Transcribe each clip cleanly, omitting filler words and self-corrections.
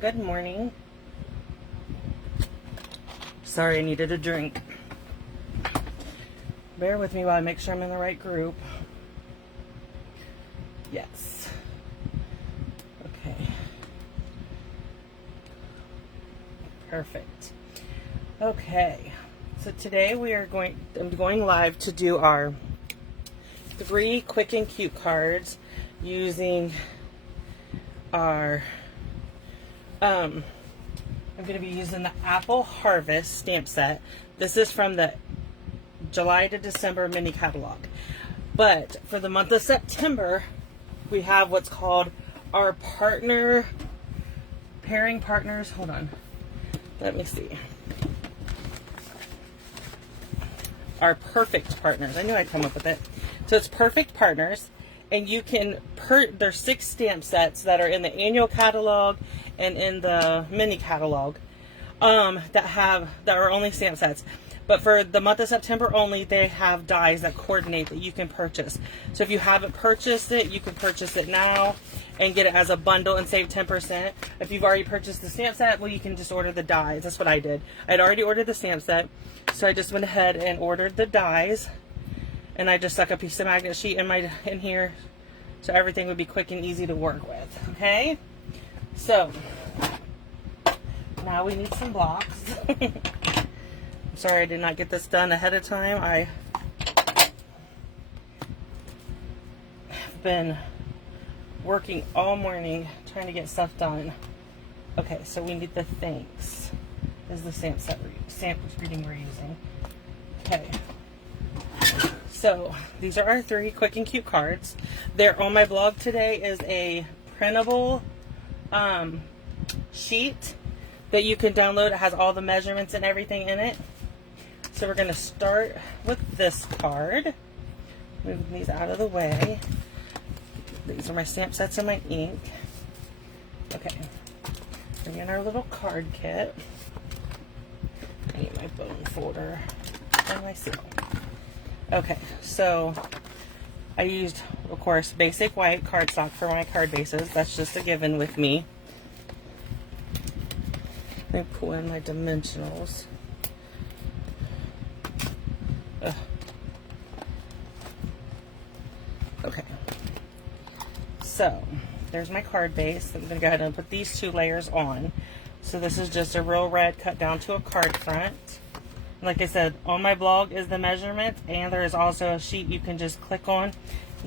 Good morning. Sorry, I needed a drink. Bear with me while I make sure I'm in the right group. Yes. Okay. Perfect. Okay. So today I'm going live to do our 3 quick and cute cards using our I'm going to be using the Apple Harvest stamp set. This is from the July to December mini catalog. But for the month of September, we have what's called our pairing partners. Hold on. Let me see. Our perfect partners. I knew I'd come up with it. So it's perfect partners. And you can, there's 6 stamp sets that are in the annual catalog and in the mini catalog that are only stamp sets. But for the month of September only, they have dies that coordinate that you can purchase. So if you haven't purchased it, you can purchase it now and get it as a bundle and save 10%. If you've already purchased the stamp set, well, you can just order the dies. That's what I did. I'd already ordered the stamp set, so I just went ahead and ordered the dies. And I just stuck a piece of magnet sheet in here so everything would be quick and easy to work with. Okay? So, now we need some blocks. I'm sorry I did not get this done ahead of time. I have been working all morning trying to get stuff done. Okay, so we need the thanks. This is the stamp reading we're using. Okay. So, these are our 3 quick and cute cards. They're on my blog today is a printable sheet that you can download. It has all the measurements and everything in it. So we're going to start with this card. Moving these out of the way. These are my stamp sets and my ink. Okay. Bring in our little card kit. I need my bone folder and my seal. Okay, so I used, of course, basic white cardstock for my card bases. That's just a given with me. Let me pull in my dimensionals. Ugh. Okay. So, there's my card base. I'm going to go ahead and put these 2 layers on. So this is just a real red cut down to a card front. Like I said, on my blog is the measurement, and there is also a sheet you can just click on,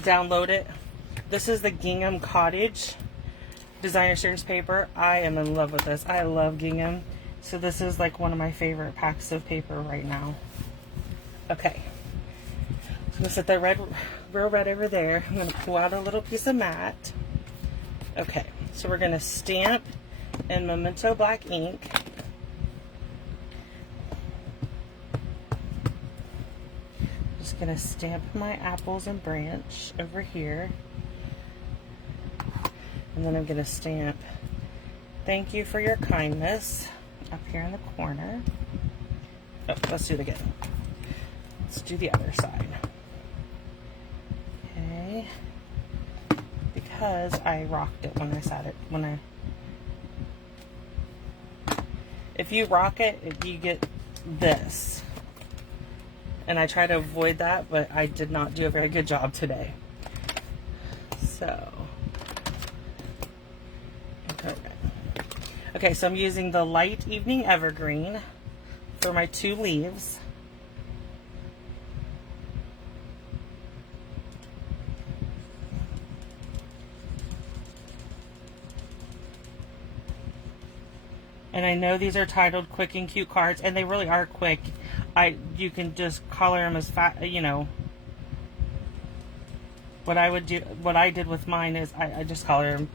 download it. This is the Gingham Cottage Designer Series paper. I am in love with this. I love gingham. So this is like one of my favorite packs of paper right now. Okay. So I'm going to set that real red over there. I'm going to pull out a little piece of mat. Okay. So we're going to stamp in Memento black ink. Gonna stamp my apples and branch over here, and then I'm gonna stamp thank you for your kindness up here in the corner. Oh, let's do it again. Let's do the other side. Okay, because I rocked it when I sat it. If you rock it, you get this. And I try to avoid that, but I did not do a very good job today. So, okay, so I'm using the light evening evergreen for my 2 leaves. And I know these are titled quick and cute cards, and they really are quick. You can just color them as fast, you know. What I did with mine is I just color them,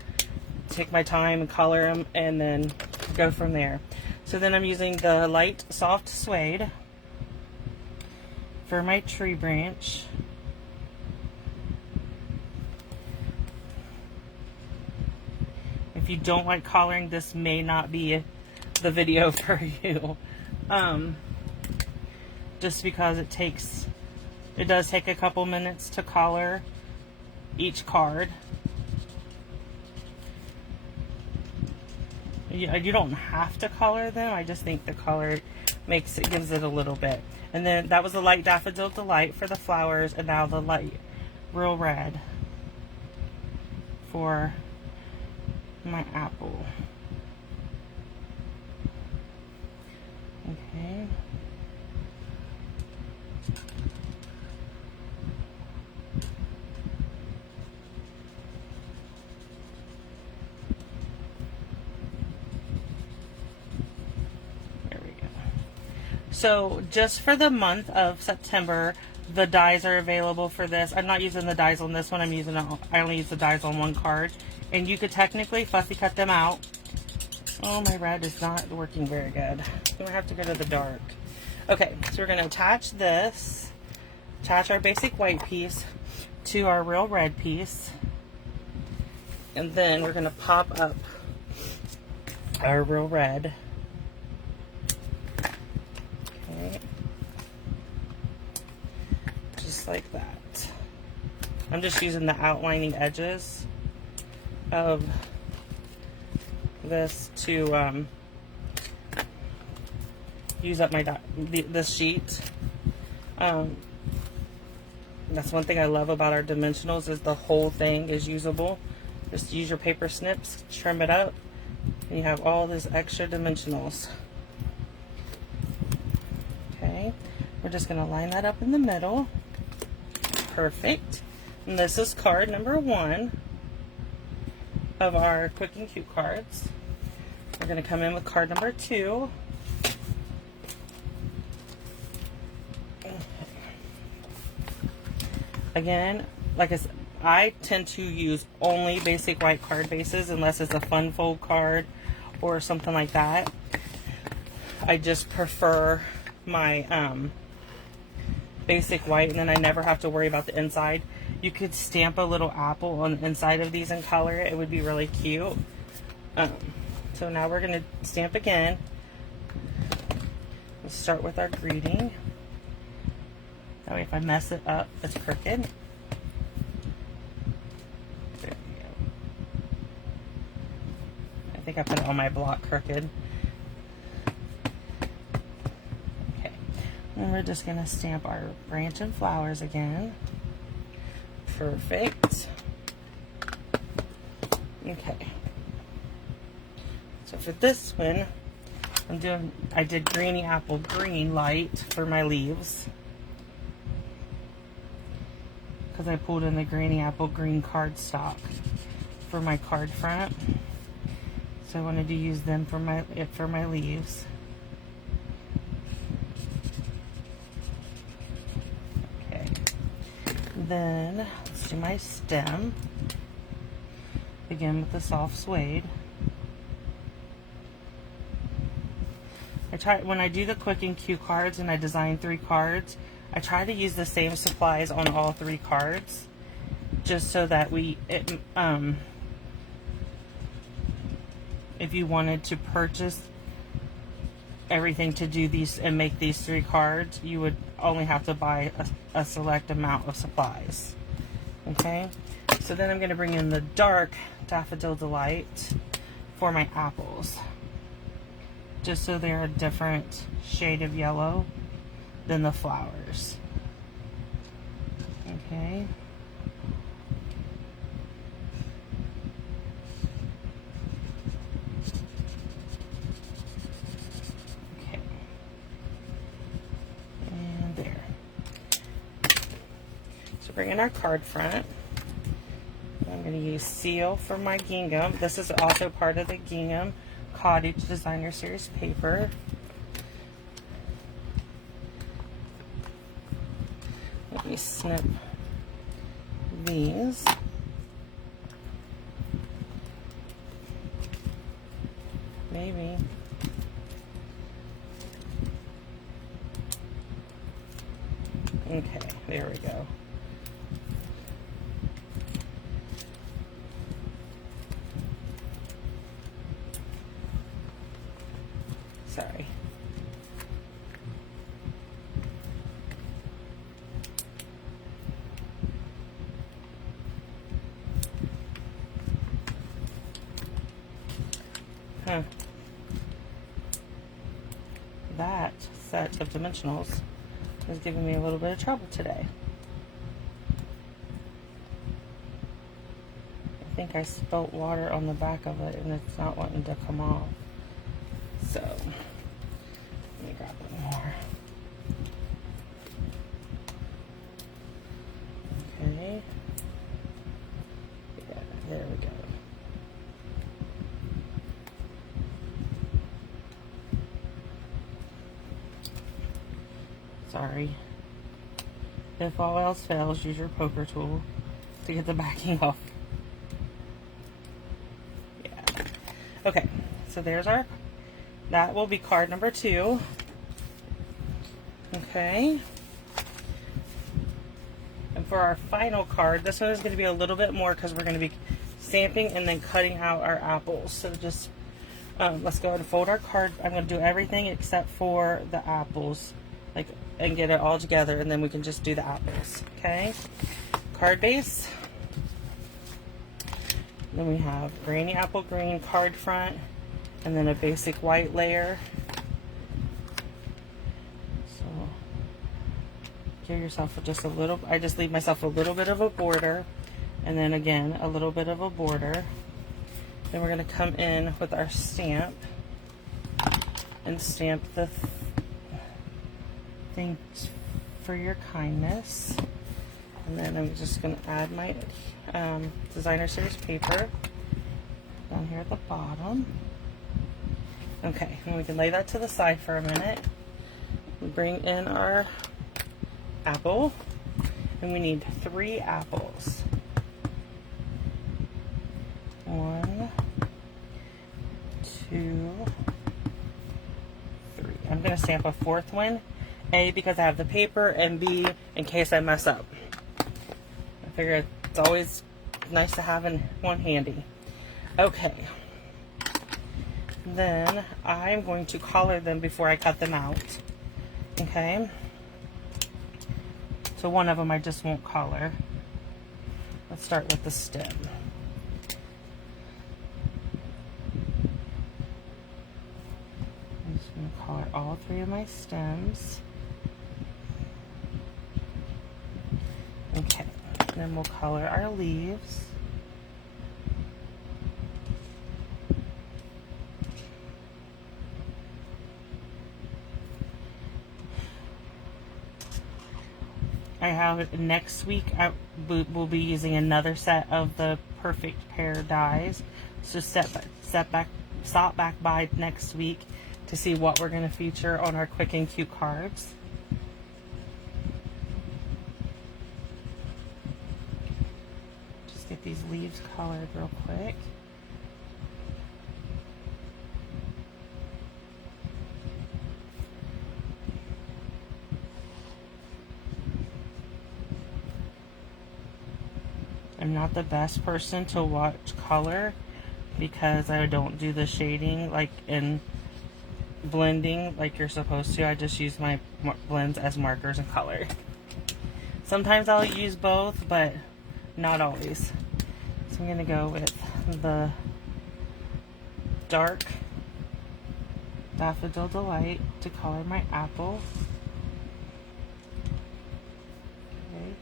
take my time and color them, and then go from there. So then I'm using the light soft suede for my tree branch. If you don't like coloring, this may not be the video for you. Just because it does take a couple minutes to color each card. You don't have to color them. I just think the color gives it a little bit. And then that was the light Daffodil Delight for the flowers, and now the light Real Red for my apple. Okay. There we go. So just for the month of September, the dies are available for this. I'm not using the dies on this one. I only use the dies on one card. And you could technically fussy cut them out. Oh, my red is not working very good. I'm gonna have to go to the dark. Okay, so we're gonna attach this, attach our basic white piece to our real red piece. And then we're gonna pop up our real red. Okay. Just like that. I'm just using the outlining edges of this to use up this sheet. That's one thing I love about our dimensionals, is the whole thing is usable. Just use your paper snips, trim it up, and you have all this extra dimensionals. Okay, we're just going to line that up in the middle. Perfect. And this is card number 1 of our quick and cute cards. We're going to come in with card number 2. Again, like I said, I tend to use only basic white card bases unless it's a fun fold card or something like that. I just prefer my basic white, and then I never have to worry about the inside. You could stamp a little apple on the inside of these and color it. It would be really cute. So now we're going to stamp again. We'll start with our greeting. That way if I mess it up, it's crooked. There we go. I think I put it on my block crooked. Okay. And we're just going to stamp our branch and flowers again. Perfect. Okay. So for this one, I did greeny apple green light for my leaves, because I pulled in the greeny apple green cardstock for my card front. So I wanted to use them for my leaves. Okay. Then let's do my stem. Begin with the soft suede. When I do the quick and cute cards and I design 3 cards, I try to use the same supplies on all 3 cards, just so that if you wanted to purchase everything to do these and make these 3 cards, you would only have to buy a select amount of supplies. Okay, so then I'm going to bring in the dark Daffodil Delight for my apples, just so they're a different shade of yellow than the flowers. Okay. Okay. And there. So bring in our card front. I'm going to use Seal for my gingham. This is also part of the gingham Cottage Designer Series paper. Let me snip these. Maybe. Okay, there we go. Sorry. that set of dimensionals is giving me a little bit of trouble today. I think I spilt water on the back of it and it's not wanting to come off. So, let me grab one more. Okay. Yeah, there we go. Sorry. If all else fails, use your poker tool to get the backing off. Yeah. Okay, so there's that will be card number 2. Okay. And for our final card, this one is going to be a little bit more because we're going to be stamping and then cutting out our apples. So just, let's go ahead and fold our card. I'm going to do everything except for the apples. And get it all together, and then we can just do the apples. Okay, card base. Then we have granny apple green card front, and then a basic white layer. So give yourself just a little. I just leave myself a little bit of a border, and then again a little bit of a border. Then we're going to come in with our stamp and stamp the thanks for your kindness. And then I'm just going to add my designer series paper down here at the bottom. Okay, and we can lay that to the side for a minute. We bring in our apple, and we need 3 apples. 1, 2, 3. I'm going to stamp a 4th one. A, because I have the paper, and B, in case I mess up. I figure it's always nice to have one handy. Okay. Then I'm going to collar them before I cut them out. Okay. So one of them I just won't collar. Let's start with the stem. I'm just going to collar all 3 of my stems. Okay, then we'll color our leaves. I have next week, we'll be using another set of the Perfect Pair dies. So stop back by next week to see what we're going to feature on our quick and cute cards. Get these leaves colored real quick. I'm not the best person to watch color because I don't do the shading like in blending like you're supposed to. I just use my blends as markers and color. Sometimes I'll use both, but not always. So I'm going to go with the dark Daffodil Delight to color my apple. Okay.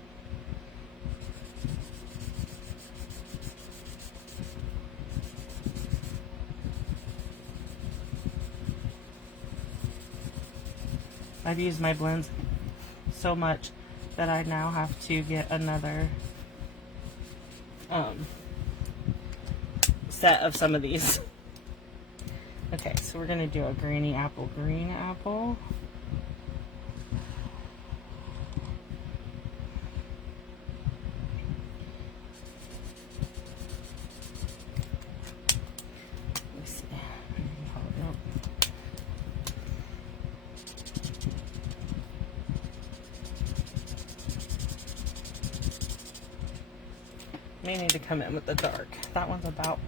I've used my blends so much that I now have to get another set of some of these. Okay, so we're gonna do a granny apple green apple. Let me see. May need to come in with the dark. That one's about,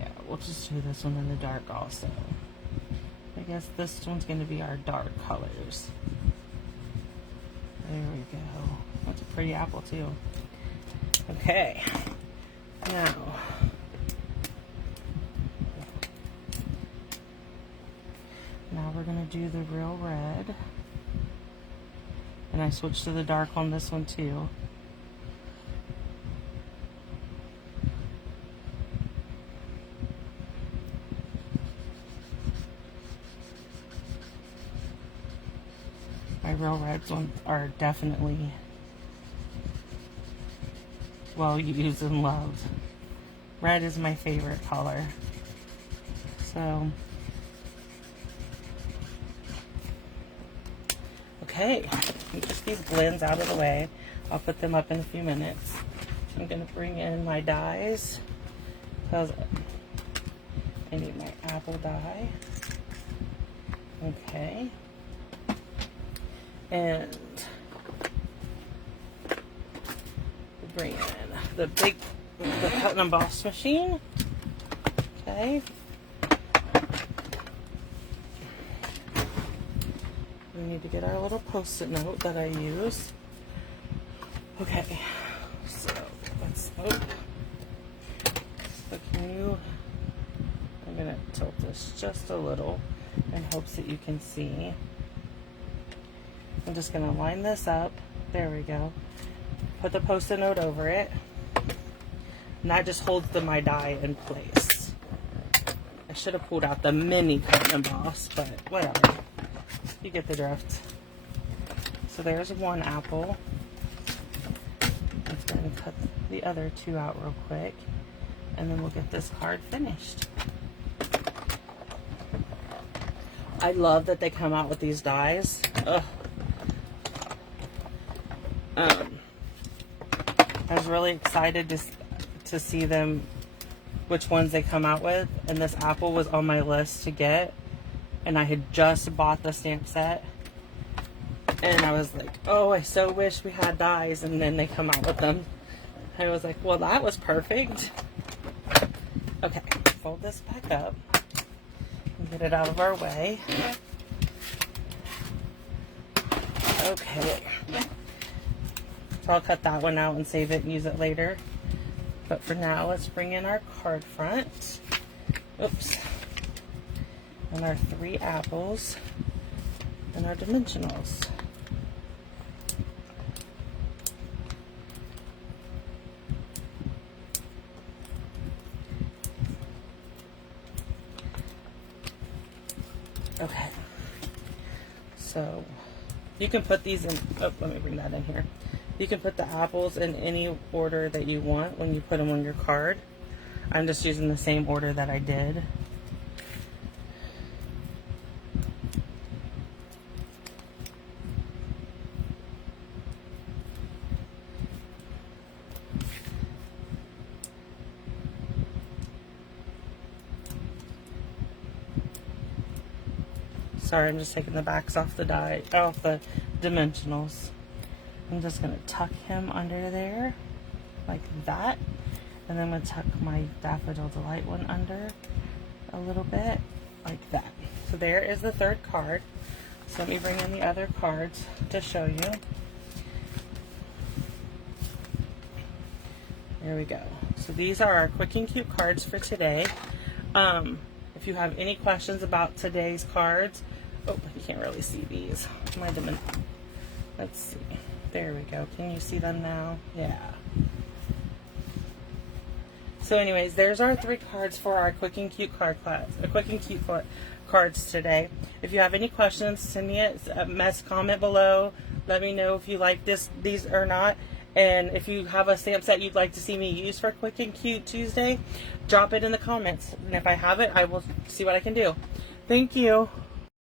yeah, we'll just do this one in the dark also. I guess this one's going to be our dark colors. There we go. That's a pretty apple too. Okay. Now, do the real red. And I switched to the dark on this one too. My real reds ones are definitely well used and loved. Red is my favorite color. So, okay, just these blends out of the way. I'll put them up in a few minutes. I'm going to bring in my dyes because I need my apple dye. Okay. And bring in the cut and emboss machine. Okay. We need to get our little post-it note that I use. Okay. So let's I'm gonna tilt this just a little in hopes that you can see. I'm just going to line this up. There we go. Put the post-it note over it. And that just holds my dye in place. I should have pulled out the mini cut and emboss, but whatever. You get the drift. So there's one apple. Let's go ahead and cut the other two out real quick. And then we'll get this card finished. I love that they come out with these dyes. Ugh. I was really excited to see them, which ones they come out with, and this apple was on my list to get, and I had just bought the stamp set, and I was like, oh, I so wish we had dyes, and then they come out with them. I was like, well, that was perfect. Okay, fold this back up and get it out of our way. Okay. So I'll cut that one out and save it and use it later. But for now, let's bring in our card front. Oops. And our 3 apples and our dimensionals. Okay. So you can put these in, oh, let me bring that in here. You can put the apples in any order that you want when you put them on your card. I'm just using the same order that I did. Sorry, I'm just taking the backs off the dimensionals. I'm just going to tuck him under there like that, and then I'm going to tuck my Daffodil Delight one under a little bit like that. So there is the 3rd card. So let me bring in the other cards to show you. There we go. So these are our quick and cute cards for today. If you have any questions about today's cards, oh, you can't really see these. Let's see. There we go. Can you see them now? Yeah. So anyways, there's our 3 cards for our quick and cute card class. Quick and cute cards today. If you have any questions, send me a comment below. Let me know if you like these or not. And if you have a stamp set you'd like to see me use for Quick and Cute Tuesday, drop it in the comments. And if I have it, I will see what I can do. Thank you.